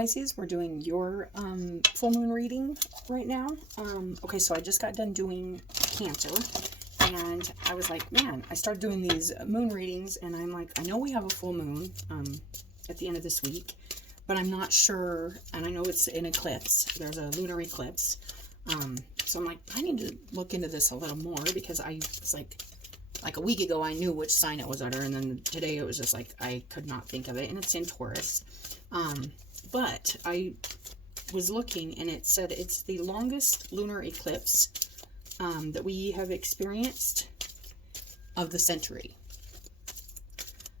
Pisces, we're doing your full moon reading right now. Okay, so I just got done doing Cancer, and I was like, man, I started doing these moon readings, and I'm like, I know we have a full moon at the end of this week, but I'm not sure, and I know it's an eclipse. There's a lunar eclipse. So I'm like, I need to look into this a little more, because I was like a week ago, I knew which sign it was under, and then today it was just like, I could not think of it, and it's in Taurus. But I was looking, and it said it's the longest lunar eclipse that we have experienced of the century.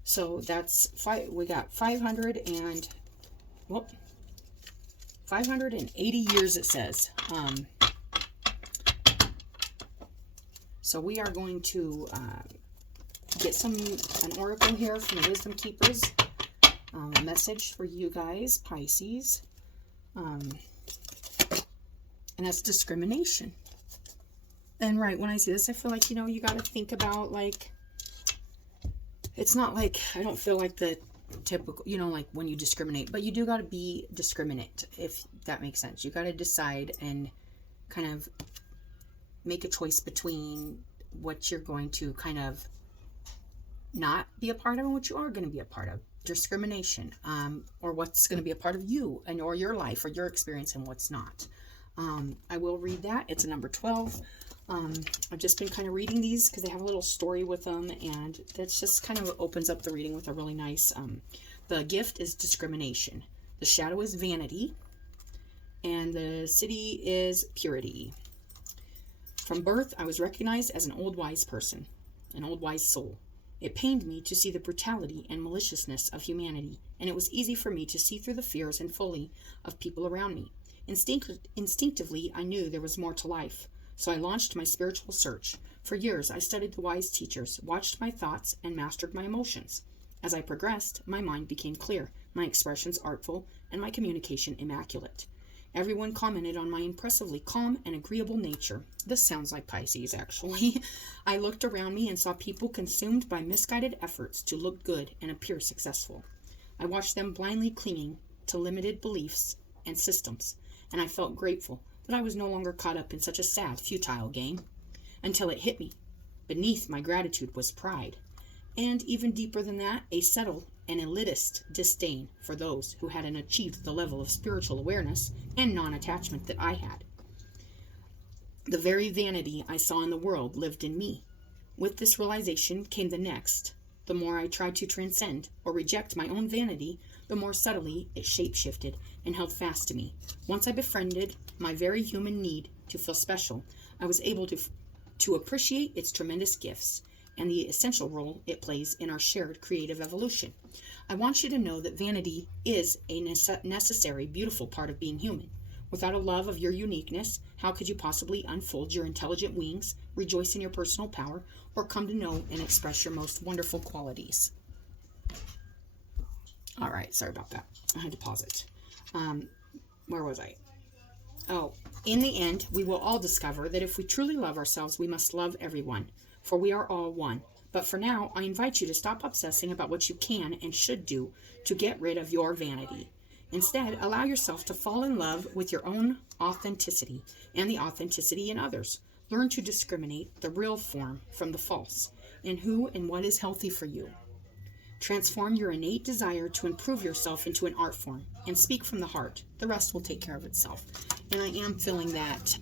So that's we got 580 years, it says. So we are going to get an oracle here from the Wisdom Keepers. A message for you guys, Pisces. And that's discrimination. And right, when I see this, I feel like, you got to think about, like, it's not like, I don't feel like the typical, like when you discriminate, but you do got to be discriminate, if that makes sense. You got to decide and kind of make a choice between what you're going to kind of not be a part of and what you are going to be a part of. Discrimination, or what's going to be a part of you and or your life or your experience, and what's not. I will read that. It's a number 12. I've just been kind of reading these because they have a little story with them, and that's just kind of opens up the reading with a really nice, the gift is discrimination, the shadow is vanity, and the city is purity. From birth, I was recognized as an old wise person, an old wise soul. It pained me to see the brutality and maliciousness of humanity, and it was easy for me to see through the fears and folly of people around me. Instinctively, I knew there was more to life, so I launched my spiritual search. For years, I studied the wise teachers, watched my thoughts, and mastered my emotions. As I progressed, my mind became clear, my expressions artful, and my communication immaculate. Everyone commented on my impressively calm and agreeable nature. This sounds like Pisces, actually. I looked around me and saw people consumed by misguided efforts to look good and appear successful. I watched them blindly clinging to limited beliefs and systems, and I felt grateful that I was no longer caught up in such a sad, futile game. Until it hit me. Beneath my gratitude was pride, and even deeper than that, a subtle and elitist disdain for those who hadn't achieved the level of spiritual awareness and non-attachment that I had. The very vanity I saw in the world lived in me. With this realization came the next. The more I tried to transcend or reject my own vanity, the more subtly it shape-shifted and held fast to me. Once I befriended my very human need to feel special, I was able to appreciate its tremendous gifts and the essential role it plays in our shared creative evolution. I want you to know that vanity is a necessary, beautiful part of being human. Without a love of your uniqueness, how could you possibly unfold your intelligent wings, rejoice in your personal power, or come to know and express your most wonderful qualities? All right, sorry about that. I had to pause it. Where was I? Oh, in the end, we will all discover that if we truly love ourselves, we must love everyone, for we are all one. But for now, I invite you to stop obsessing about what you can and should do to get rid of your vanity. Instead, allow yourself to fall in love with your own authenticity and the authenticity in others. Learn to discriminate the real form from the false, and who and what is healthy for you. Transform your innate desire to improve yourself into an art form and speak from the heart. The rest will take care of itself. And I am feeling that,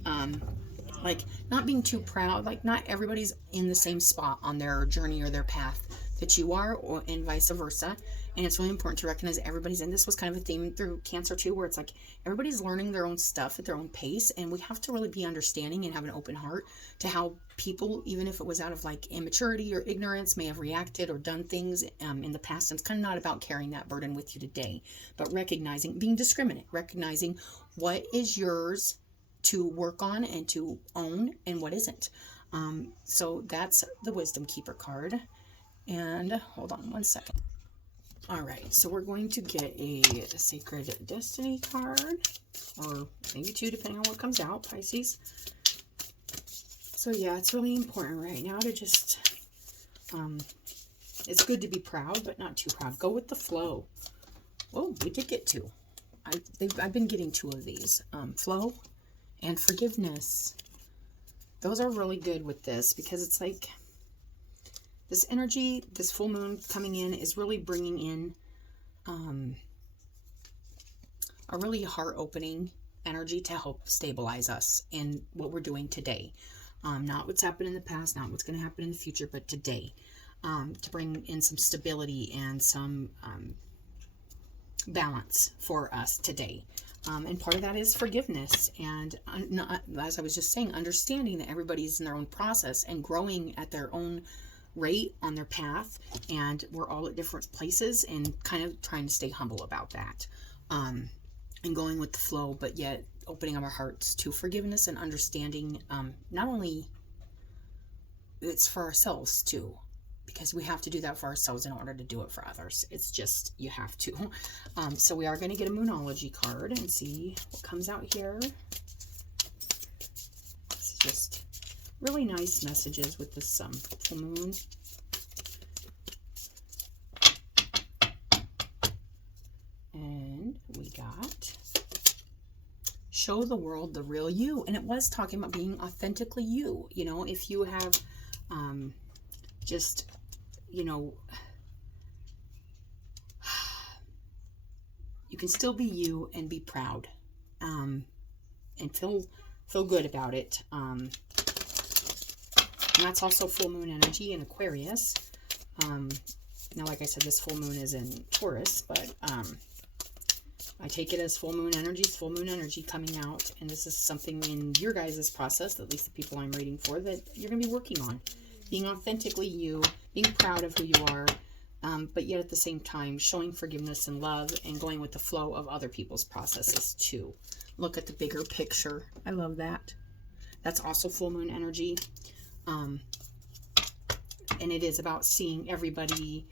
like, not being too proud, like not everybody's in the same spot on their journey or their path that you are, and vice versa. And it's really important to recognize everybody's in. This was kind of a theme through Cancer too, where it's like everybody's learning their own stuff at their own pace, and we have to really be understanding and have an open heart to how people, even if it was out of like immaturity or ignorance, may have reacted or done things in the past. And it's kind of not about carrying that burden with you today, but recognizing, being discriminate, recognizing what is yours to work on and to own and what isn't. So that's the Wisdom Keeper card. And hold on one second. All right, so we're going to get a Sacred Destiny card, or maybe two, depending on what comes out, Pisces. So yeah, it's really important right now to just, it's good to be proud, but not too proud. Go with the flow. Oh, we did get two. I've been getting 2 of these. Flow and forgiveness. Those are really good with this because it's like this energy, this full moon coming in is really bringing in a really heart-opening energy to help stabilize us in what we're doing today. Not what's happened in the past, not what's going to happen in the future, but today. To bring in some stability and some balance for us today. And part of that is forgiveness. And as I was just saying, understanding that everybody's in their own process and growing at their own rate on their path. And we're all at different places and kind of trying to stay humble about that. And going with the flow, but yet opening up our hearts to forgiveness and understanding, not only it's for ourselves too, because we have to do that for ourselves in order to do it for others. It's just, you have to. So we are going to get a Monology card and see what comes out here. It's just really nice messages with this full moon. And we got show the world the real you. And it was talking about being authentically you. You know, if you have just, you know, you can still be you and be proud, and feel good about it. And that's also full moon energy in Aquarius. Now, like I said, this full moon is in Taurus, but I take it as full moon energy coming out. And this is something in your guys' process, at least the people I'm reading for, that you're going to be working on. Being authentically you, being proud of who you are, but yet at the same time showing forgiveness and love and going with the flow of other people's processes too. Look at the bigger picture. I love that. That's also full moon energy. And it is about seeing everybody,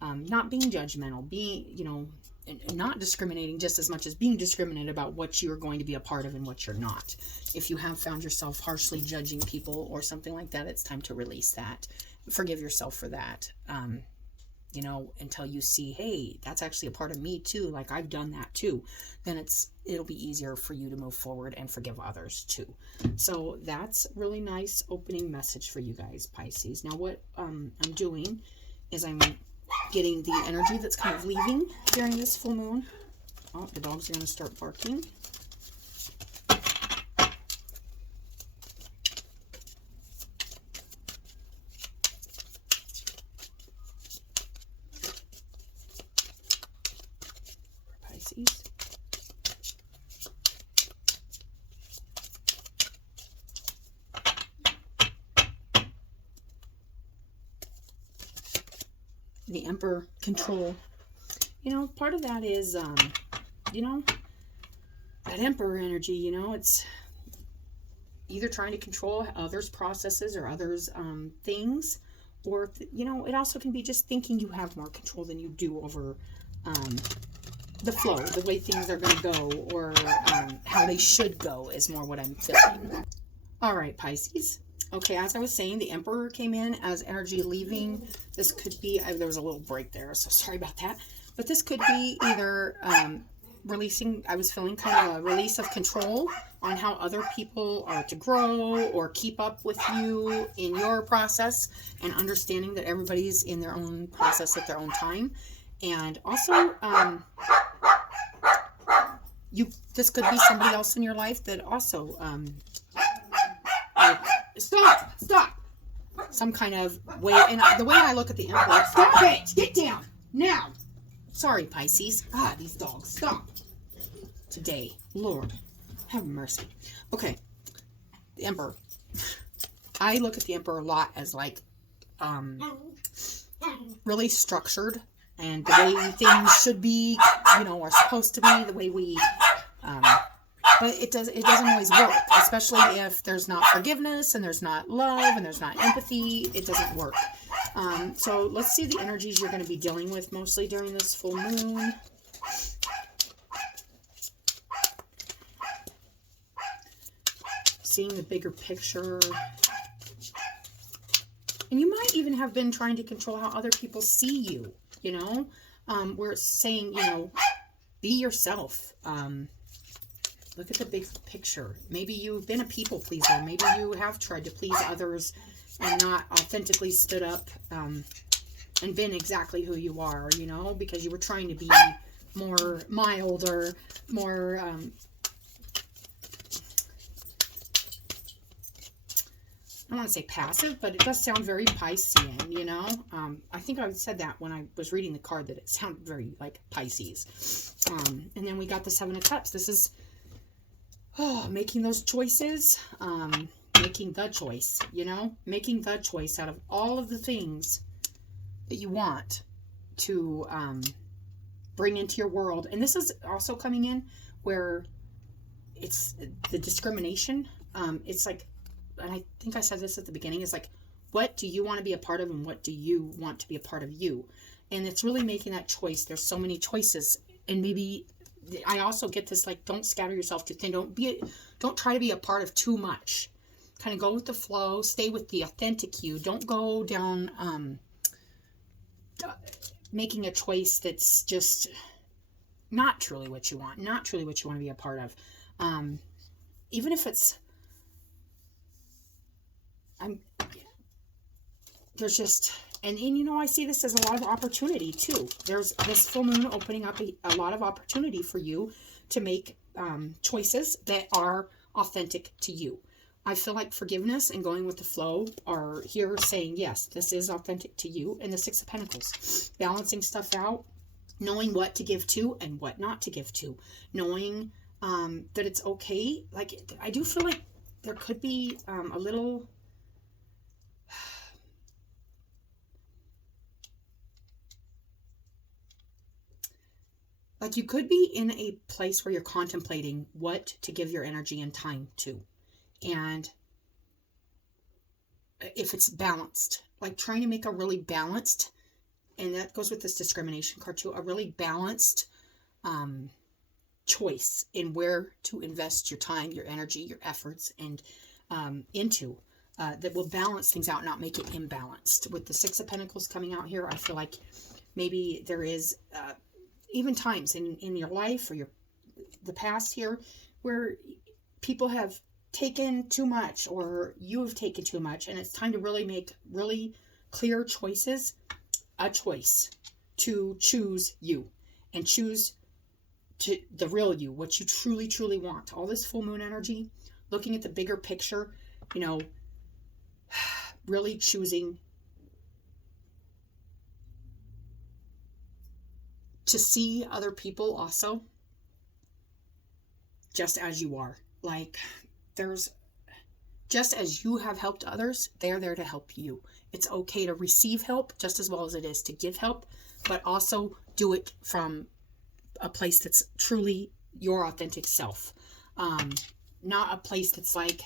not being judgmental, being, you know, not discriminating just as much as being discriminated about what you're going to be a part of and what you're not. If you have found yourself harshly judging people or something like that, it's time to release that. Forgive yourself for that. You know, until you see, hey, that's actually a part of me too. Like, I've done that too. Then it'll be easier for you to move forward and forgive others too. So that's a really nice opening message for you guys, Pisces. Now what I'm doing is I'm getting the energy that's kind of leaving during this full moon. Oh, the dogs are going to start barking. Pisces. The Emperor, control. You know, part of that is, you know, that Emperor energy, you know, it's either trying to control others' processes or others' things, or, you know, it also can be just thinking you have more control than you do over the flow, the way things are going to go, or how they should go is more what I'm feeling. All right, Pisces. Okay, as I was saying, the Emperor came in as energy leaving. This could be, there was a little break there, so sorry about that. But this could be either releasing, I was feeling kind of a release of control on how other people are to grow or keep up with you in your process, and understanding that everybody's in their own process at their own time. And also, this could be somebody else in your life that also, Stop! Some kind of way, and the way I look at the Emperor, stop it! Get down! Now! Sorry, Pisces. God, these dogs, stop! Today, Lord, have mercy. Okay, the Emperor. I look at the Emperor a lot as like, really structured, and the way things should be, you know, are supposed to be, the way we, but it doesn't always work, especially if there's not forgiveness and there's not love and there's not empathy. It doesn't work. So let's see the energies you're going to be dealing with mostly during this full moon. Seeing the bigger picture. And you might even have been trying to control how other people see you, you know, where it's saying, you know, Be yourself. Look at the big picture. Maybe you've been a people pleaser. Maybe you have tried to please others and not authentically stood up and been exactly who you are, you know, because you were trying to be more mild or more, I don't want to say passive, but it does sound very Piscean, you know. I think I said that when I was reading the card, that it sounded very like Pisces. And then we got the Seven of Cups. This is making those choices, making the choice, you know, making the choice out of all of the things that you want to bring into your world. And this is also coming in where it's the discrimination. It's like, and I think I said this at the beginning, is like, what do you want to be a part of and what do you want to be a part of you? And it's really making that choice. There's so many choices. And maybe I also get this, like, don't scatter yourself too thin. Don't try to be a part of too much. Kind of go with the flow. Stay with the authentic you. Don't go down making a choice that's just not truly what you want. Not truly what you want to be a part of. Even if it's... there's just, and you know, I see this as a lot of opportunity too. There's this full moon opening up a lot of opportunity for you to make choices that are authentic to you. I feel like forgiveness and going with the flow are here saying, yes, this is authentic to you. And the Six of Pentacles, balancing stuff out, knowing what to give to and what not to give to, knowing that it's okay. Like, I do feel like there could be a little... like, you could be in a place where you're contemplating what to give your energy and time to. And if it's balanced, like trying to make a really balanced, and that goes with this discrimination card too, a really balanced choice in where to invest your time, your energy, your efforts, and into, that will balance things out, not make it imbalanced. With the Six of Pentacles coming out here, I feel like maybe there is... even times in your life or the past here where people have taken too much or you have taken too much, and it's time to really make really clear choices, a choice to choose you and choose to the real you, what you truly, truly want. All this full moon energy, looking at the bigger picture, you know, really choosing to see other people also just as you are. Like, there's, just as you have helped others, they're there to help you. It's okay to receive help just as well as it is to give help, but also do it from a place that's truly your authentic self. Not a place that's like,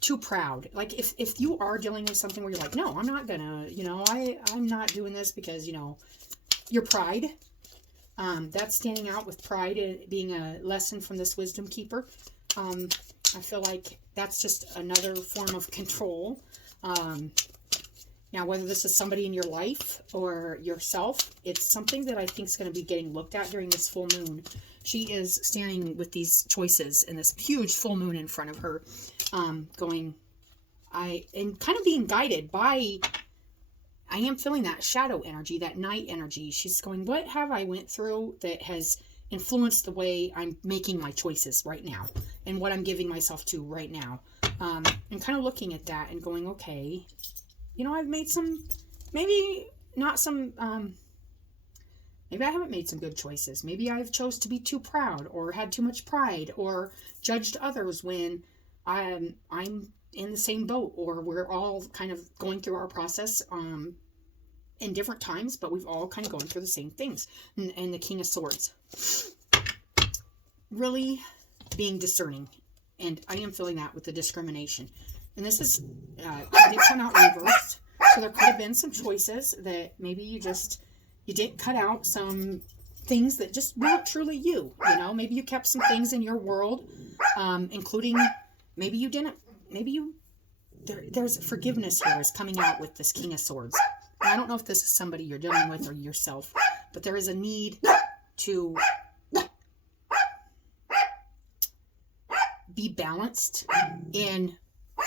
too proud. Like, if you are dealing with something where you're like, no, I'm not gonna, you know, I'm not doing this because, you know, your pride, that's standing out with pride being a lesson from this wisdom keeper. I feel like that's just another form of control. Now, whether this is somebody in your life or yourself, it's something that I think is going to be getting looked at during this full moon. She is standing with these choices and this huge full moon in front of her, going, and kind of being guided by, I am feeling that shadow energy, that night energy. She's going, what have I went through that has influenced the way I'm making my choices right now and what I'm giving myself to right now? And kind of looking at that and going, okay, you know, I've made some, maybe not some, maybe I haven't made some good choices. Maybe I've chose to be too proud or had too much pride or judged others when I'm in the same boat, or we're all kind of going through our process in different times, but we've all kind of gone through the same things. And the King of Swords. Really being discerning. And I am feeling that with the discrimination. And this is, it did come out reversed. So there could have been some choices that maybe you didn't cut out some things that just weren't truly you. You know, maybe you kept some things in your world, including, maybe you didn't, maybe you, there's forgiveness here is coming out with this King of Swords. I don't know if this is somebody you're dealing with or yourself, but there is a need to be balanced in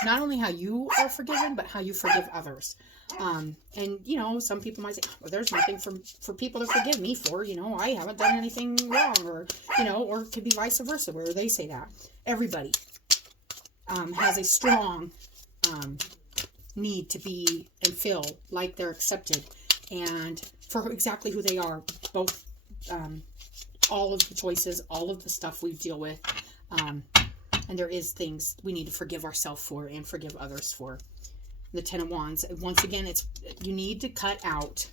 not only how you are forgiven, but how you forgive others. And, you know, some people might say, well, there's nothing for people to forgive me for, you know, I haven't done anything wrong, or, you know, or it could be vice versa, where they say that. Everybody has a strong need to be and feel like they're accepted and for exactly who they are, both all of the choices, all of the stuff we deal with. And there is things we need to forgive ourselves for and forgive others for. The Ten of Wands. Once again, you need to cut out.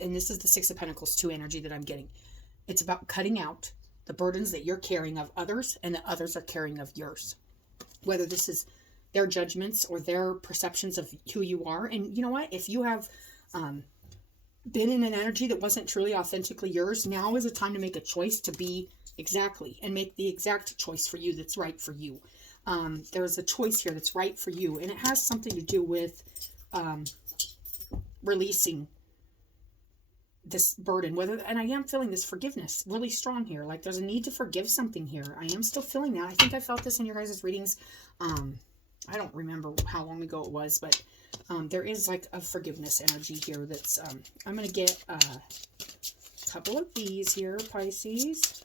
And this is the Six of Pentacles 2 energy that I'm getting. It's about cutting out the burdens that you're carrying of others and that others are carrying of yours. Whether this is their judgments or their perceptions of who you are. And you know what? If you have been in an energy that wasn't truly authentically yours, now is a time to make a choice to be exactly and make the exact choice for you that's right for you. There's a choice here that's right for you, and it has something to do with releasing this burden. And I am feeling this forgiveness really strong here. Like there's a need to forgive something here. I am still feeling that. I think I felt this in your guys' readings. I don't remember how long ago it was, but there is like a forgiveness energy here that's, I'm going to get a couple of these here, Pisces.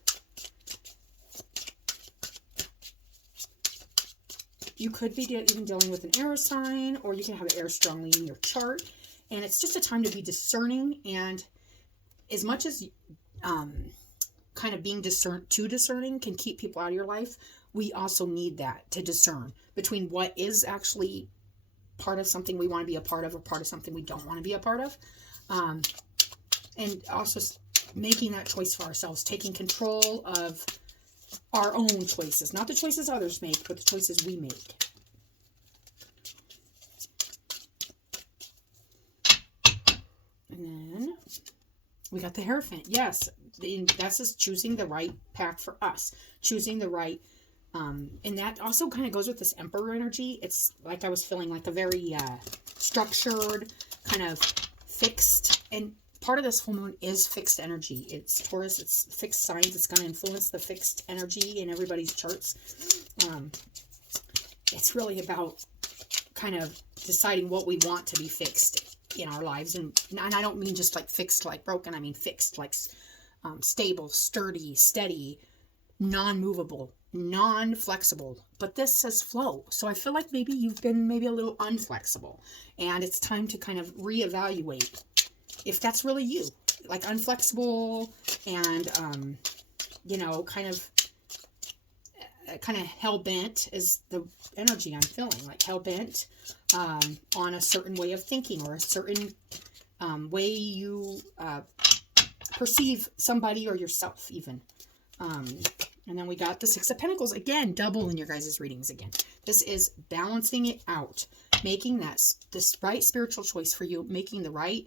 You could be even dealing with an air sign, or you can have air strongly in your chart. And it's just a time to be discerning. And as much as kind of being too discerning can keep people out of your life, we also need that to discern between what is actually part of something we want to be a part of or part of something we don't want to be a part of. And also making that choice for ourselves, taking control of our own choices, not the choices others make, but the choices we make. And then we got the Hierophant. Yes, that's just choosing the right path for us, choosing the right, and that also kind of goes with this Emperor energy. It's like I was feeling like a very structured, kind of fixed, and part of this full moon is fixed energy. It's Taurus, it's fixed signs. It's going to influence the fixed energy in everybody's charts. It's really about kind of deciding what we want to be fixed in our lives. And I don't mean just like fixed like broken. I mean fixed like stable, sturdy, steady, non-movable, non-flexible. But this says flow. So I feel like maybe you've been maybe a little unflexible. And it's time to kind of reevaluate if that's really you, like unflexible and, you know, kind of hell-bent is the energy I'm feeling, like hell-bent on a certain way of thinking or a certain way you perceive somebody or yourself even. And then we got the Six of Pentacles, again, double in your guys' readings again. This is balancing it out, making this right spiritual choice for you, making the right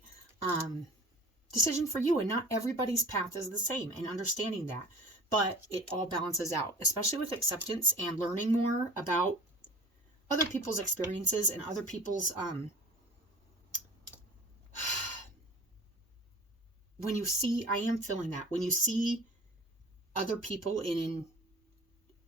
decision for you, and not everybody's path is the same, and understanding that, but it all balances out, especially with acceptance and learning more about other people's experiences and other people's when you see, I am feeling that when you see other people in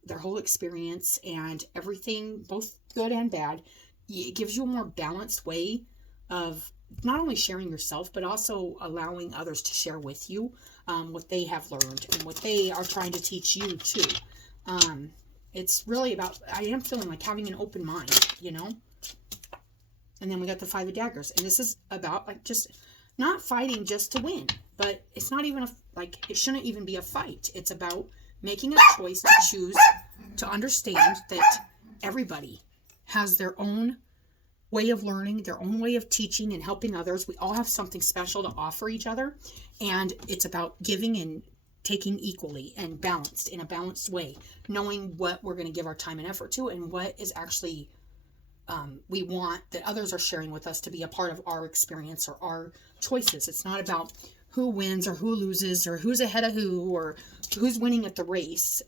their whole experience and everything, both good and bad, it gives you a more balanced way of not only sharing yourself, but also allowing others to share with you what they have learned and what they are trying to teach you too. It's really about, I am feeling like having an open mind, you know? And then we got the Five of Daggers. And this is about like just not fighting just to win, but it's not even it shouldn't even be a fight. It's about making a choice to choose to understand that everybody has their own way of learning, their own way of teaching and helping others. We all have something special to offer each other. And it's about giving and taking equally and balanced in a balanced way, knowing what we're going to give our time and effort to and what is actually we want that others are sharing with us to be a part of our experience or our choices. It's not about who wins or who loses or who's ahead of who or who's winning at the race.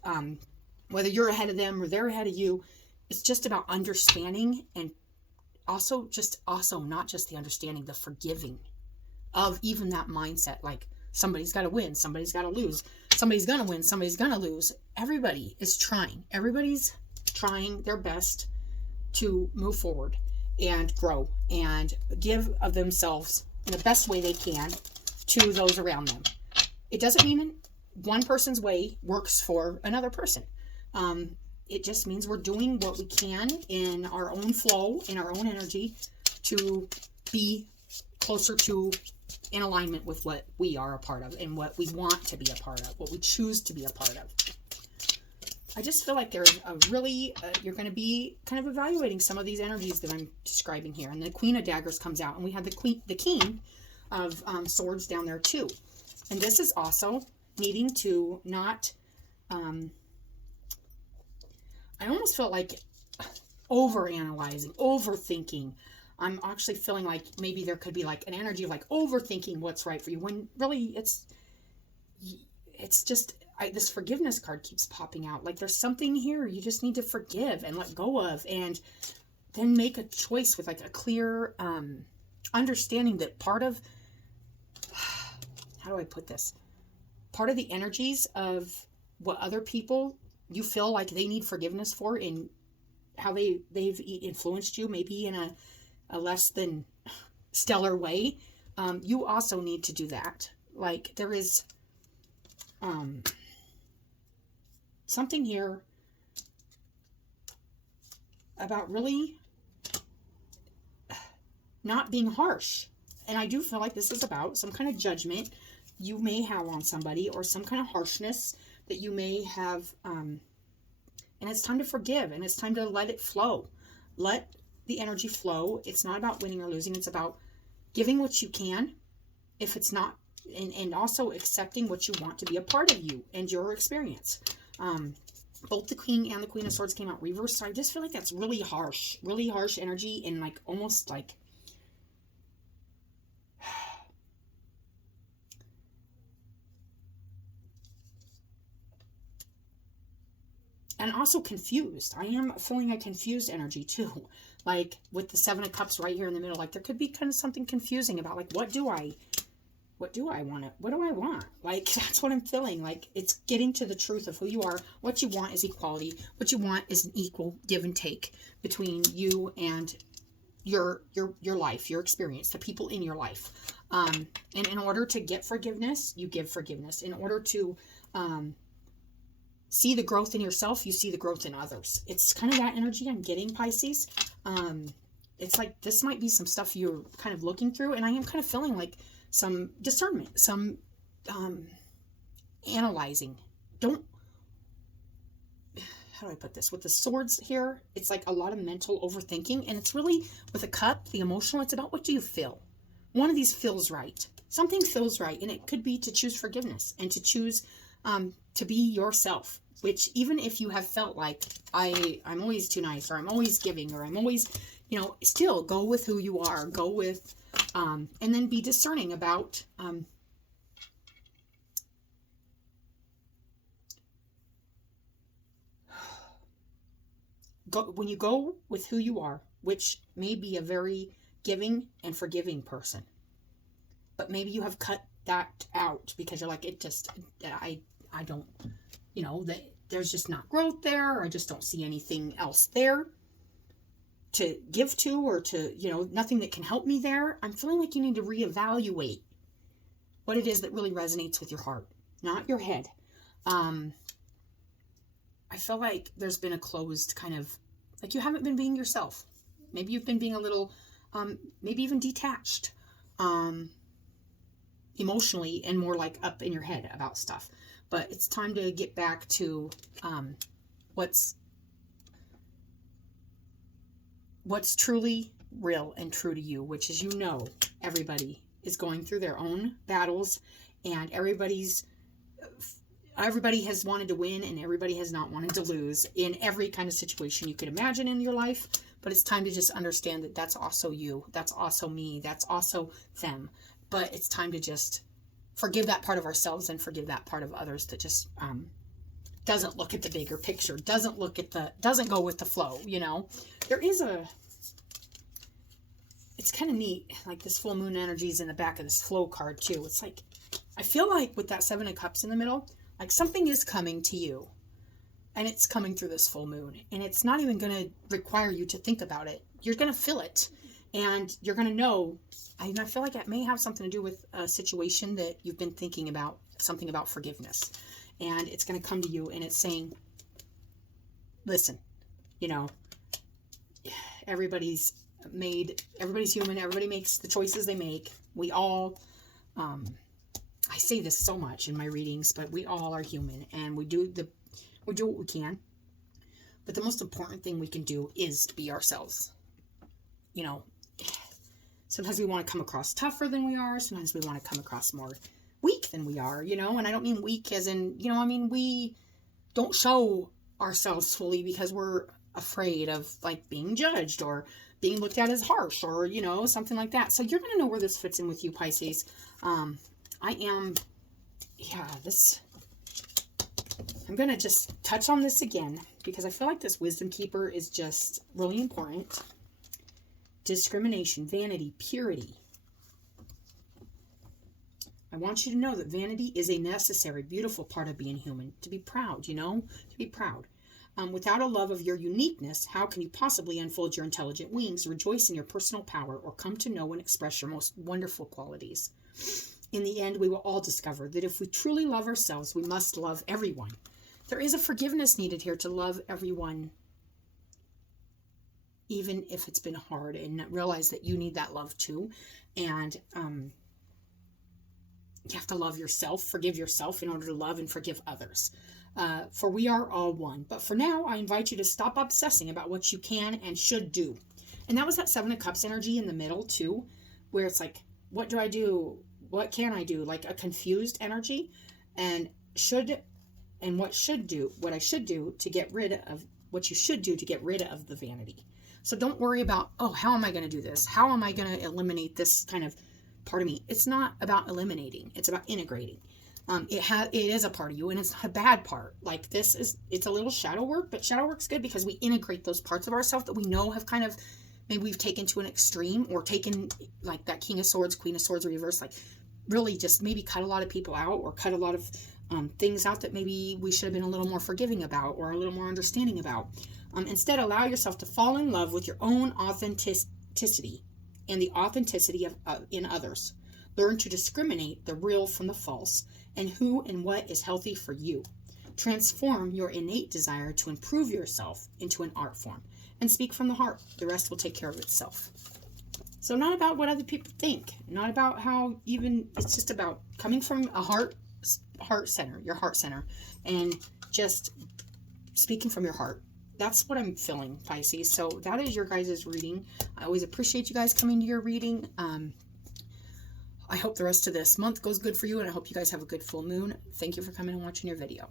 Whether you're ahead of them or they're ahead of you, it's just about understanding, and also not just the understanding, the forgiving of even that mindset. Like, somebody's got to win, somebody's got to lose, somebody's going to win, somebody's going to lose. Everybody is trying. Everybody's trying their best to move forward and grow and give of themselves in the best way they can to those around them. It doesn't mean one person's way works for another person. It just means we're doing what we can in our own flow, in our own energy, to be closer to, in alignment with what we are a part of and what we want to be a part of, what we choose to be a part of. I just feel like there's a really, you're going to be kind of evaluating some of these energies that I'm describing here. And the Queen of Daggers comes out, and we have the King of Swords down there too. And this is also needing to not, I almost felt like over-analyzing, overthinking. I'm actually feeling like maybe there could be like an energy of like overthinking what's right for you, when really it's just, this forgiveness card keeps popping out. Like, there's something here you just need to forgive and let go of, and then make a choice with like a clear understanding that part of, how do I put this? Part of the energies of what other people you feel like they need forgiveness for, in how they've influenced you, maybe in a less than stellar way. You also need to do that. Like, there is something here about really not being harsh. And I do feel like this is about some kind of judgment you may have on somebody, or some kind of harshness that you may have. And it's time to forgive, and it's time to let it flow. Let the energy flow. It's not about winning or losing. It's about giving what you can, if it's not, and also accepting what you want to be a part of you and your experience. Both the King and the Queen of Swords came out reversed, so I just feel like that's really harsh energy, and like almost like, and also confused. I am feeling a confused energy too. Like, with the Seven of Cups right here in the middle, like there could be kind of something confusing about like, what do I want? Like, that's what I'm feeling. Like, it's getting to the truth of who you are. What you want is equality. What you want is an equal give and take between you and your life, your experience, the people in your life. And in order to get forgiveness, you give forgiveness. In order to see the growth in yourself, you see the growth in others. It's kind of that energy I'm getting, Pisces. It's like, this might be some stuff you're kind of looking through, and I am kind of feeling like some discernment, some analyzing. How do I put this? With the swords here, it's like a lot of mental overthinking, and it's really, with a cup, the emotional, it's about what do you feel? One of these feels right. Something feels right, and it could be to choose forgiveness and to choose to be yourself, which, even if you have felt like I'm always too nice, or I'm always giving, or I'm always, still go with who you are, go with, and then be discerning about, when you go with who you are, which may be a very giving and forgiving person, but maybe you have cut that out because you're like, I don't, that there's just not growth there, or I just don't see anything else there to give to, or to, nothing that can help me there. I'm feeling like you need to reevaluate what it is that really resonates with your heart, not your head. I feel like there's been a closed kind of, like, you haven't been being yourself. Maybe you've been being a little, maybe even detached, emotionally, and more like up in your head about stuff. But it's time to get back to what's truly real and true to you, which is, everybody is going through their own battles, and everybody has wanted to win, and everybody has not wanted to lose in every kind of situation you could imagine in your life. But it's time to just understand that that's also you, that's also me, that's also them. But it's time to just forgive that part of ourselves and forgive that part of others that just doesn't look at the bigger picture, doesn't go with the flow, you know. It's kind of neat, like this full moon energy is in the back of this flow card too. It's like, I feel like with that 7 of Cups in the middle, like something is coming to you, and it's coming through this full moon, and it's not even going to require you to think about it. You're going to feel it, and you're going to know. And I feel like it may have something to do with a situation that you've been thinking about, something about forgiveness, and it's going to come to you, and it's saying, listen, you know, everybody's human, everybody makes the choices they make. We all, I say this so much in my readings, but we all are human, and we do what we can. But the most important thing we can do is to be ourselves. You know, sometimes we want to come across tougher than we are. Sometimes we want to come across more weak than we are, you know. And I don't mean weak as in, you know, I mean, we don't show ourselves fully because we're afraid of like being judged or being looked at as harsh, or, you know, something like that. So you're going to know where this fits in with you, Pisces. I'm going to just touch on this again because I feel like this wisdom keeper is just really important. Discrimination, vanity, purity. I want you to know that vanity is a necessary, beautiful part of being human. To be proud, you know, to be proud. Without a love of your uniqueness, how can you possibly unfold your intelligent wings, rejoice in your personal power, or come to know and express your most wonderful qualities? In the end, we will all discover that if we truly love ourselves, we must love everyone. There is a forgiveness needed here to love everyone, even if it's been hard, and realize that you need that love too. And you have to love yourself, forgive yourself in order to love and forgive others. For we are all one. But for now, I invite you to stop obsessing about what you can and should do. And that was that 7 of Cups energy in the middle too, where it's like, what do I do? What can I do? Like a confused energy, and what I should do to get rid of the vanity. So don't worry about, oh, how am I going to do this? How am I going to eliminate this kind of part of me? It's not about eliminating. It's about integrating. It is a part of you, and it's not a bad part. Like it's a little shadow work, but shadow work's good because we integrate those parts of ourselves that we know have kind of, maybe we've taken to an extreme, or taken like that King of Swords, Queen of Swords reverse, like really just maybe cut a lot of people out, or cut a lot of things out that maybe we should have been a little more forgiving about, or a little more understanding about. Instead, allow yourself to fall in love with your own authenticity and the authenticity in others. Learn to discriminate the real from the false, and who and what is healthy for you. Transform your innate desire to improve yourself into an art form, and speak from the heart. The rest will take care of itself. So not about what other people think, not about how even, it's just about coming from a heart center, your heart center, and just speaking from your heart. That's what I'm feeling, Pisces. So that is your guys' reading. I always appreciate you guys coming to your reading. I hope the rest of this month goes good for you, and I hope you guys have a good full moon. Thank you for coming and watching your video.